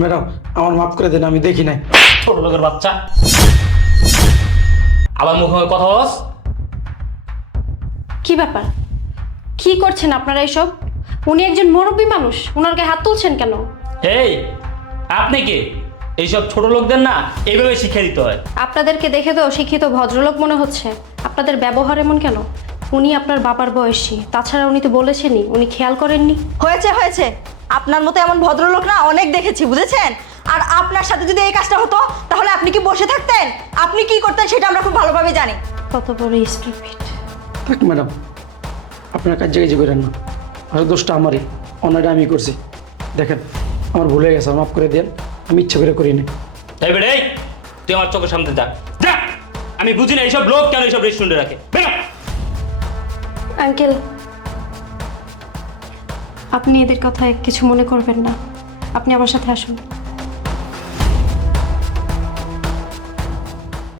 Madam আমার মাফ করে দেন, আমি দেখি নাই। ছোট লোকের বাচ্চা, আবার মুখে মুখে কথা বলস। কি ব্যাপার? কি করছেন আপনারা এসব? উনি একজন মুরব্বী মানুষ, ওনার গায়ে হাত তুলছেন কেন? এই আপনি কি? এইসব ছোট লোকদের না এইভাবে শিক্ষা দিতে হয়। আপনাদেরকে দেখে তো শিক্ষিত ভদ্রলোক মনে হচ্ছে, আপনাদের ব্যবহার এমন কেন? উনি আপনার বাবার বয়সী, তাছাড়া উনি তো বলেছেনই, উনি খেয়াল করেননি। হয়েছে হয়েছে, আপনার মতো এমন ভদ্রলোক না অনেক দেখেছি, বুঝেছেন? আর আপনার সাথে যদি এই কাজটা হতো তাহলে আপনি কি বসে থাকতেন? আপনি কি করতেন সেটা আমরা খুব ভালোভাবে জানি। কত বড় স্টুপিড! থাক ম্যাডাম, আপনার কাজ জায়গায় করেন না। আসলে দোষটা আমারই, অন্যটা আমি করছি। দেখেন আমার ভুল হয়ে গেছে, মাফ করে দেন, আমি ইচ্ছা করে করিনি। তাই বেড়ে তুই আমার চোখের সামনে যা যা। আমি বুঝি না এইসব লোক কেন এইসব রেস্টুরেন্টে রাখে। বেরো। আঙ্কেল, আপনি এদের কথায় কিছু মনে করবেন না, আপনি আমার সাথে আসুন।